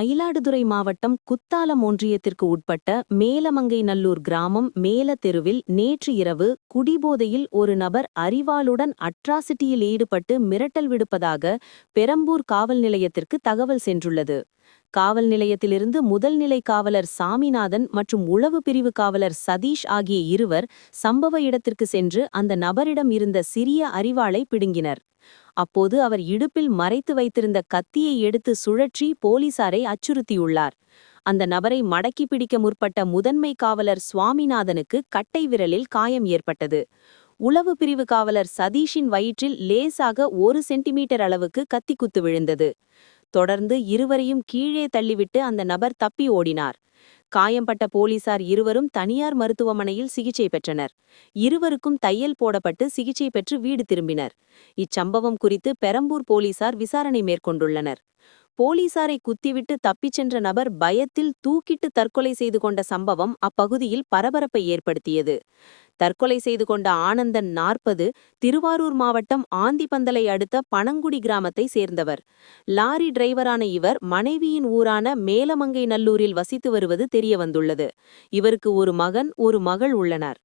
மயிலாடுதுறை மாவட்டம் குத்தாலம் ஒன்றியத்திற்கு உட்பட்ட மேலமங்கைநல்லூர் கிராமம் மேல தெருவில் நேற்று இரவு குடிபோதையில் ஒரு நபர் அரிவாளுடன் அட்ராசிட்டியில் ஈடுபட்டு மிரட்டல் விடுப்பதாக பெரம்பூர் காவல் நிலையத்திற்கு தகவல் சென்றுள்ளது. காவல் நிலையத்திலிருந்து முதல்நிலை காவலர் சாமிநாதன் மற்றும் உளவு பிரிவு காவலர் சதீஷ் ஆகிய இருவர் சம்பவ இடத்திற்கு சென்று அந்த நபரிடம் இருந்த சிறிய அரிவாளை பிடுங்கினர். அப்போது அவர் இடுப்பில் மறைத்து வைத்திருந்த கத்தியை எடுத்து சுழற்றி போலீசாரை அச்சுறுத்தியுள்ளார். அந்த நபரை மடக்கி பிடிக்க முற்பட்ட முதன்மை காவலர் சுவாமிநாதனுக்கு கட்டை விரலில் காயம் ஏற்பட்டது. உளவு பிரிவு காவலர் சதீஷின் வயிற்றில் லேசாக 1 சென்டிமீட்டர் அளவுக்கு கத்திக்குத்து விழுந்தது. தொடர்ந்து இருவரையும் கீழே தள்ளிவிட்டு அந்த நபர் தப்பி ஓடினார். காயம்பட்ட போலீசார் இருவரும் தனியார் மருத்துவமனையில் சிகிச்சை பெற்றனர். இருவருக்கும் தையல் போடப்பட்டு சிகிச்சை பெற்று வீடு திரும்பினர். இச்சம்பவம் குறித்து பெரம்பூர் போலீசார் விசாரணை மேற்கொண்டுள்ளனர். போலீசாரை குத்திவிட்டு தப்பிச் சென்ற நபர் பயத்தில் தூக்கிட்டு தற்கொலை செய்து கொண்ட சம்பவம் அப்பகுதியில் பரபரப்பை ஏற்படுத்தியது. தற்கொலை செய்து கொண்ட ஆனந்தன் 40 திருவாரூர் மாவட்டம் ஆந்திப்பந்தலை அடுத்த பனங்குடி கிராமத்தை சேர்ந்தவர். லாரி டிரைவரான இவர் மனைவியின் ஊரான மேலமங்கைநல்லூரில் வசித்து வருவது தெரியவந்துள்ளது. இவருக்கு ஒரு மகன் ஒரு மகள் உள்ளனர்.